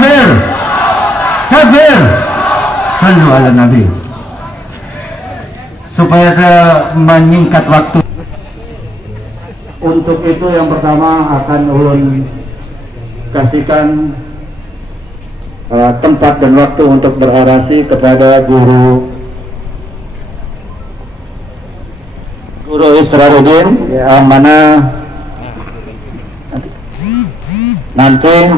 Takbir. Takbir. Sallu ala Nabi. Supaya menyingkat waktu. Untuk itu yang pertama akan ulun kasihkan tempat dan waktu untuk berorasi kepada Guru Israruddin, yang mana nanti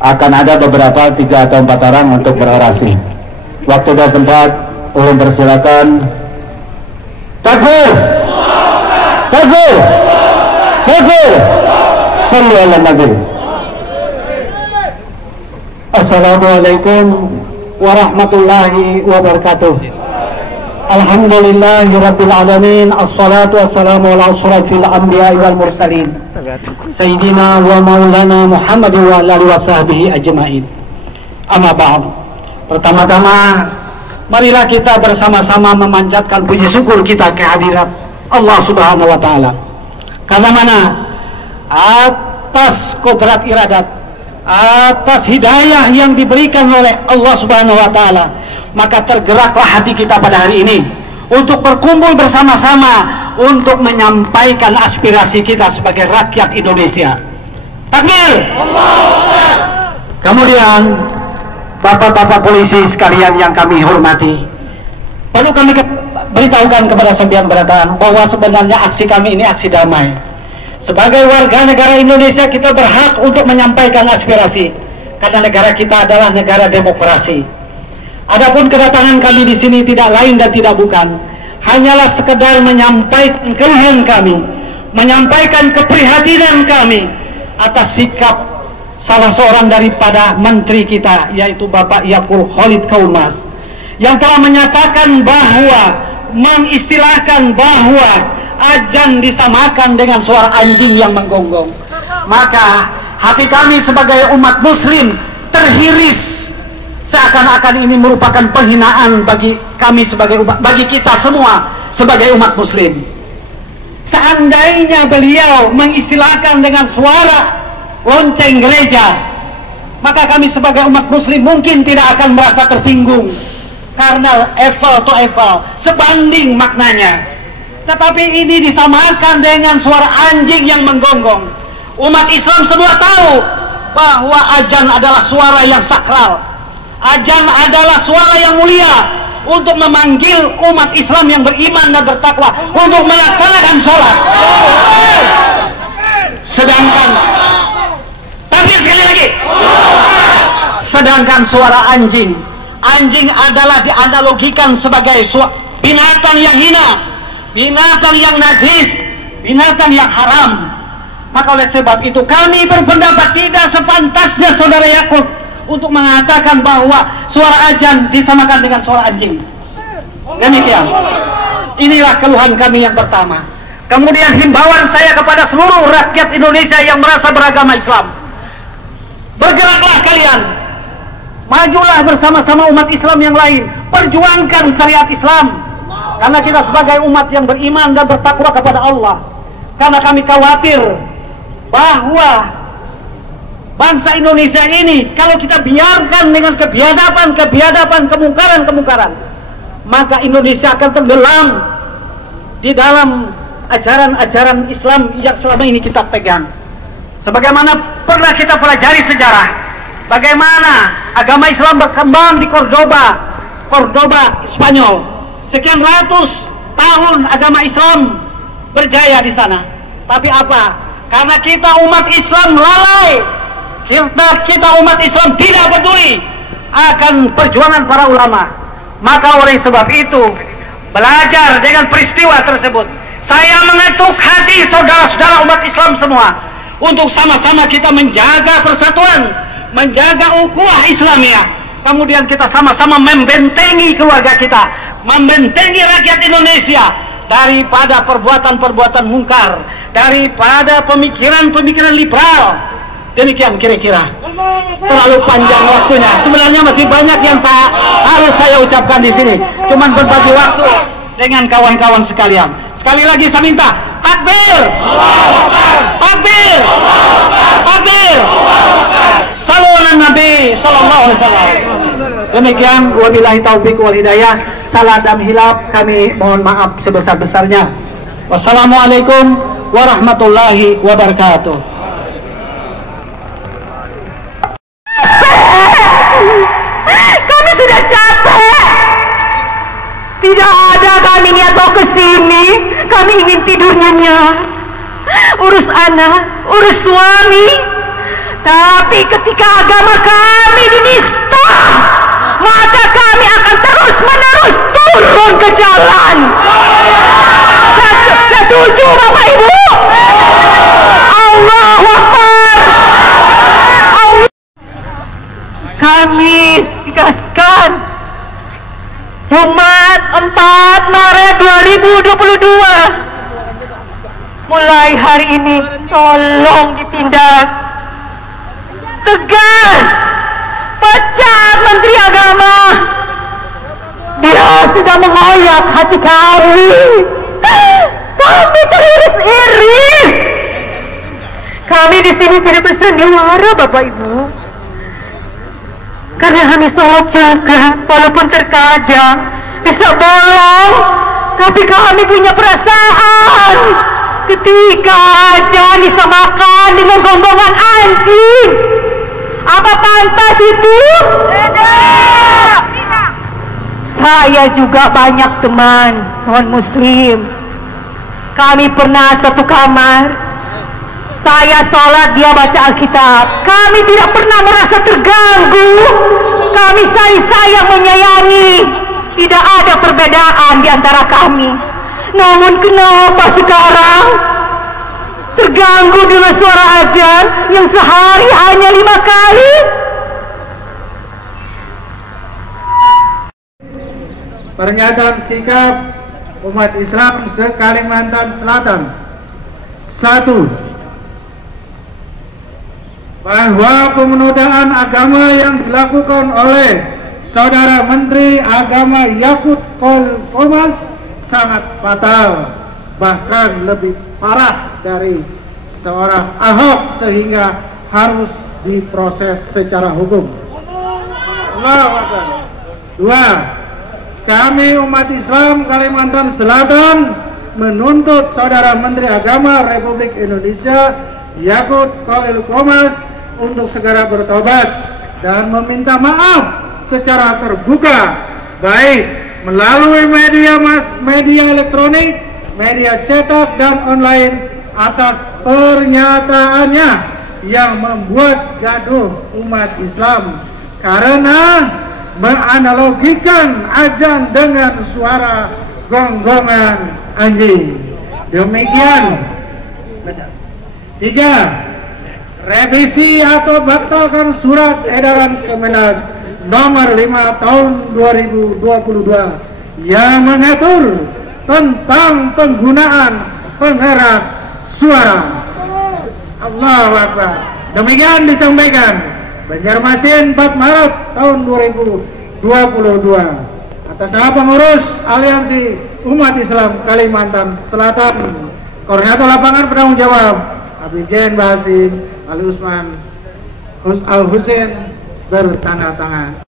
akan ada beberapa 3 atau 4 orang untuk berorasi. Waktu dan tempat ulun persilakan. Takbir. Takbir. Takbir. Sallu ala Nabi. Assalamualaikum warahmatullahi wabarakatuh. Alhamdulillahirabbil alamin. Assalatu wassalamu ala asyrafil anbiya'i wal mursalin. Sayyidina wa maulana Muhammadin wa alihi wasahbihi ajmain. Amma ba'd. Pertama-tama marilah kita bersama-sama memanjatkan puji syukur kita kehadirat Allah Subhanahu wa taala. Karena mana? Atas kodrat iradat, atas hidayah yang diberikan oleh Allah Subhanahu wa taala, maka tergeraklah hati kita pada hari ini untuk berkumpul bersama-sama untuk menyampaikan aspirasi kita sebagai rakyat Indonesia. Takbir. Kemudian bapak-bapak polisi sekalian yang kami hormati, perlu kami beritahukan kepada sembilan berataan bahwa sebenarnya aksi kami ini aksi damai. Sebagai warga negara Indonesia, kita berhak untuk menyampaikan aspirasi karena negara kita adalah negara demokrasi. Adapun kedatangan kami di sini tidak lain dan tidak bukan hanyalah sekedar menyampaikan keluhan kami, menyampaikan keprihatinan kami atas sikap salah seorang daripada menteri kita, yaitu Bapak Yakul Khalid Kaumas, yang telah menyatakan bahwa, mengistilahkan bahwa azan disamakan dengan suara anjing yang menggonggong. Maka hati kami sebagai umat muslim terhiris, seakan-akan ini merupakan penghinaan bagi kami sebagai umat, bagi kita semua sebagai umat muslim. Seandainya beliau mengistilahkan dengan suara lonceng gereja, maka kami sebagai umat muslim mungkin tidak akan merasa tersinggung, karena apple to apple, sebanding maknanya. Tetapi ini disamakan dengan suara anjing yang menggonggong. Umat Islam semua tahu bahwa azan adalah suara yang sakral. Azan adalah suara yang mulia untuk memanggil umat Islam yang beriman dan bertakwa untuk melaksanakan sholat. Sedangkan suara anjing adalah dianalogikan sebagai binatang yang hina, binatang yang najis, binatang yang haram. Maka oleh sebab itu kami berpendapat tidak sepantasnya saudara Yakub untuk mengatakan bahwa suara azan disamakan dengan suara anjing. Demikian. Inilah keluhan kami yang pertama. Kemudian himbauan saya kepada seluruh rakyat Indonesia yang merasa beragama Islam. Bergeraklah kalian. Majulah bersama-sama umat Islam yang lain. Perjuangkan syariat Islam. Karena kita sebagai umat yang beriman dan bertakwa kepada Allah. Karena kami khawatir bahwa bangsa Indonesia ini, kalau kita biarkan dengan kebiadaban, kemungkaran, maka Indonesia akan tenggelam di dalam ajaran-ajaran Islam yang selama ini kita pegang. Sebagaimana pernah kita pelajari sejarah, bagaimana agama Islam berkembang di Cordoba, Spanyol. Sekian ratus tahun agama Islam berjaya di sana. Tapi apa? Karena kita umat Islam lalai. Kita umat Islam tidak peduli akan perjuangan para ulama. Maka oleh sebab itu, belajar dengan peristiwa tersebut, saya mengetuk hati saudara-saudara umat Islam semua untuk sama-sama kita menjaga persatuan, menjaga ukhuwah Islamiyah. Kemudian kita sama-sama membentengi keluarga kita, membentengi rakyat Indonesia daripada perbuatan-perbuatan mungkar, daripada pemikiran-pemikiran liberal. Demikian kira-kira. Terlalu panjang waktunya. Sebenarnya masih banyak yang harus saya ucapkan di sini. Cuman berbagi waktu dengan kawan-kawan sekalian. Sekali lagi saya minta takbir, takbir, takbir. Sallallahu Nabi Demikian, wabillahi taufik wal hidayah. Salah dan hilaf kami mohon maaf sebesar-besarnya. Wassalamualaikum warahmatullahi wabarakatuh. Kami sudah capek. Tidak ada kami niat mau ke sini. Kami ingin tidur nyenyak, urus anak, urus suami. Tapi ketika agama kami dinista, maka kami akan terus-menerus turun ke jalan. Setuju Bapak Ibu? Allahu Akbar. Kami tegaskan, Jumat 4 Maret 2022, mulai hari ini tolong ditindak tegas, pecat Menteri Agama. Dia sudah mengoyak hati kami. Kami teriris-iris. Kami di sini tidak bersandiwara, Bapak Ibu, karena kami sholat jaga, walaupun terkadang bisa bolong, tapi kami punya perasaan. Ketika ajan disamakan dengan gombongan anjing, apa pantas itu? Tidak. Saya juga banyak teman non-muslim. Kami pernah satu kamar. Saya sholat, dia baca Alkitab. Kami tidak pernah merasa terganggu. Kami sayang menyayangi. Tidak ada perbedaan di antara kami. Namun kenapa sekarang terganggu dengan suara azan yang sehari hanya 5 kali? Pernyataan sikap umat Islam se-Kalimantan Selatan. 1. Bahwa penodaan agama yang dilakukan oleh Saudara Menteri Agama Yakut Kolil Qomas sangat fatal, bahkan lebih parah dari seorang Ahok, sehingga harus diproses secara hukum. Allahu Akbar. 2. Kami umat Islam Kalimantan Selatan menuntut Saudara Menteri Agama Republik Indonesia Yakut Kolil Qomas untuk segera bertobat dan meminta maaf secara terbuka, baik melalui media elektronik, media cetak dan online, atas pernyataannya yang membuat gaduh umat Islam karena menganalogikan azan dengan suara gonggongan anjing. Demikian. 3. Revisi atau batalkan surat edaran Kemenag nomor 5 tahun 2022 yang mengatur tentang penggunaan pengeras suara. Allahu Akbar. Demikian disampaikan Banjarmasin 4 Maret tahun 2022 atas nama pengurus Aliansi Umat Islam Kalimantan Selatan. Koordinator lapangan penanggung jawab Habib Jen Basim Ali Usman Al Husain bertanda tangan.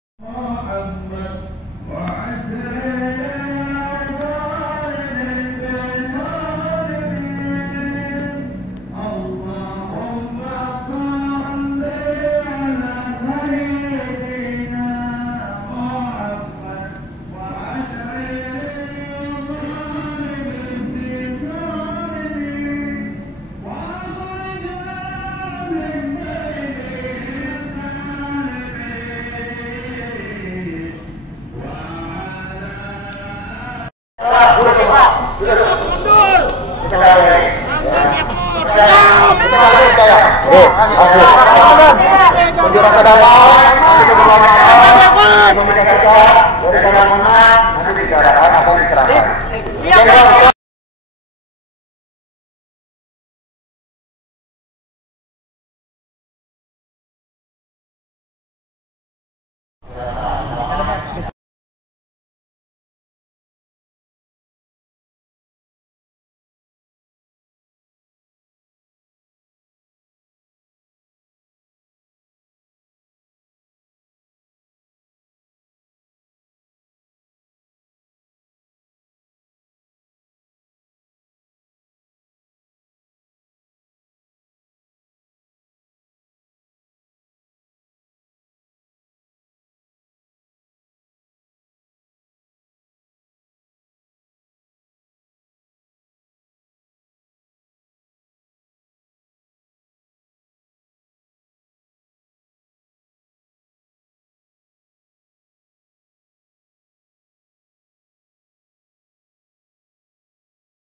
Asli.